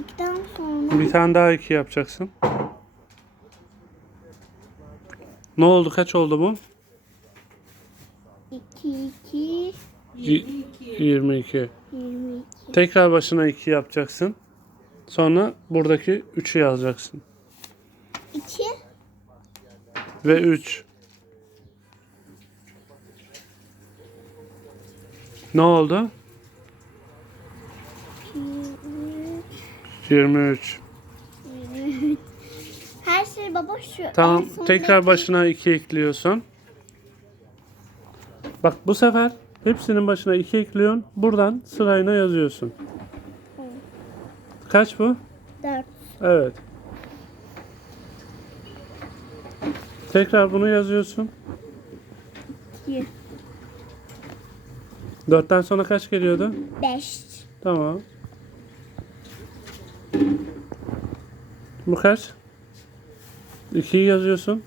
İkiden sonra Bir tane daha iki yapacaksın. Ne oldu? Kaç oldu bu? 2 2 Y- 22. 22. Tekrar başına 2 yapacaksın. Sonra buradaki 3'ü yazacaksın. 2 Ve 3. Ne oldu? 23. Her şey baba şu. Tamam. en Tekrar başına 2 ekliyorsun. Bak bu sefer hepsinin başına 2 ekliyorsun. Buradan sırayla yazıyorsun. Kaç bu? Dört. Evet. Tekrar bunu yazıyorsun. İki. 4'ten sonra kaç geliyordu? Beş. Tamam. Bu kaç? 2'yi yazıyorsun.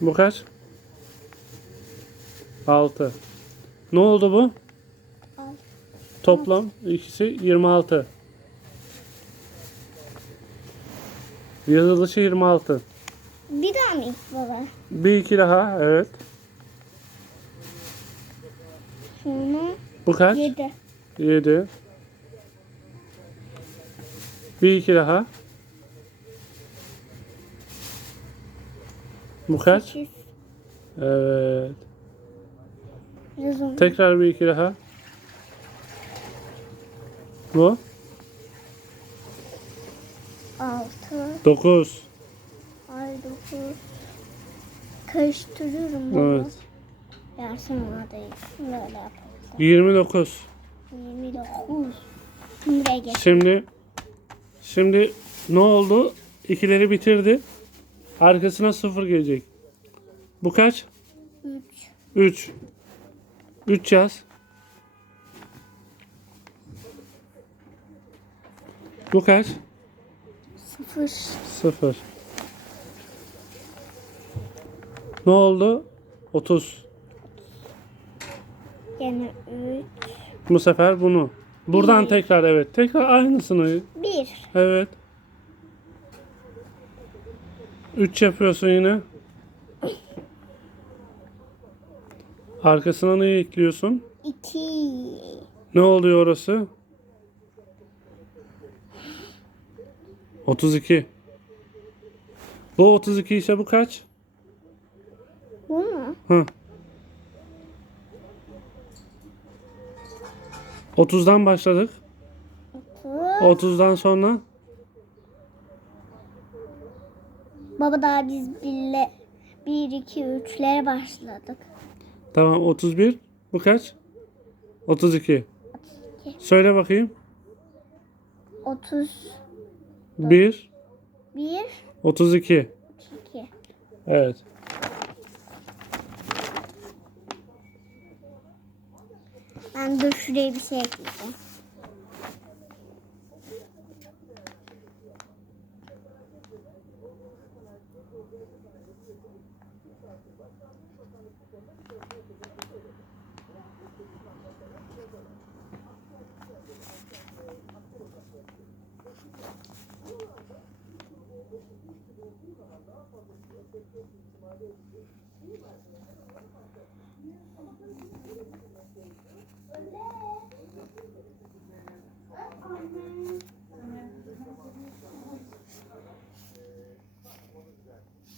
Bu kaç? 6. Ne oldu bu? Altı. Toplam ikisi 26. Yazılışı 26. Bir daha mı ilk baba? Bir iki daha evet. Sonra Bu kaç? yedi. 7. Bir iki daha. Bu kaç? Sekiz. Evet. Tekrar bir iki daha. Bu? Altı. 9. Ay dokuz. Karıştırıyorum baba. Evet. Yersin ona değil. Böyle yapalım. 29. 29. Buraya geç. Şimdi şimdi ne oldu? İkileri bitirdi. Arkasına 0 gelecek. Bu kaç? 3. 3. 3 yaz. Bu kaç? 0. 0. Ne oldu? 30. Yine 3. Bu sefer bunu. Buradan Bir. tekrar evet. Tekrar aynısını. 1. Evet. 3 yapıyorsun yine. Arkasına neyi ekliyorsun? 2. Ne oluyor orası? 32. Bu 32 ise bu kaç? Bu mu? Hı. 30'dan başladık. 30. 30'dan sonra Baba daha biz bile 1, 2, 3'lere başladık. tamam 31. Bu kaç? 32. 32. Söyle bakayım. 30. 1 1, 32. 2. Evet. Ben dur şuraya bir şey ekleyeceğim. Thank you. Mm-hmm.